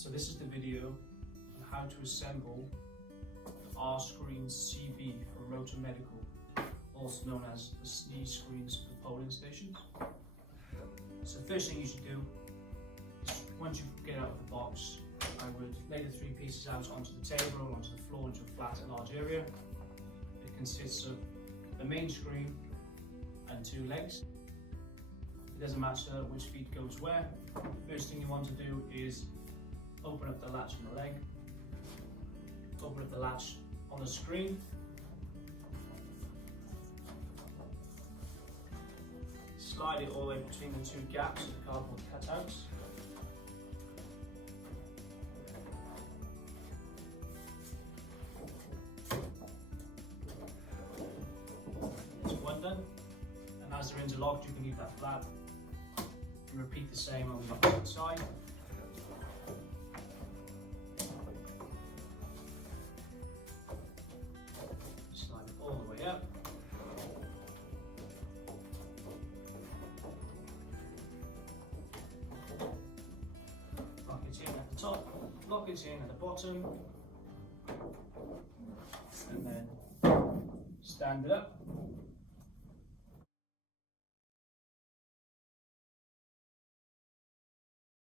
So this is the video on how to assemble the R-Screen CB from RotoMedical, also known as the sneeze screens for polling stations. So the first thing you should do is, once you get out of the box, I would lay the three pieces out onto the table or onto the floor into a flat and large area. It consists of the main screen and two legs. It doesn't matter which feet goes where. First thing you want to do is open up the latch on the leg, open up the latch on the screen, slide it all the way between the two gaps of the cardboard cutouts. That's one done, and as they're interlocked you can leave that flat and repeat the same on the opposite side. Slide it all the way up. Lock it in at the top, lock it in at the bottom, and then stand it up.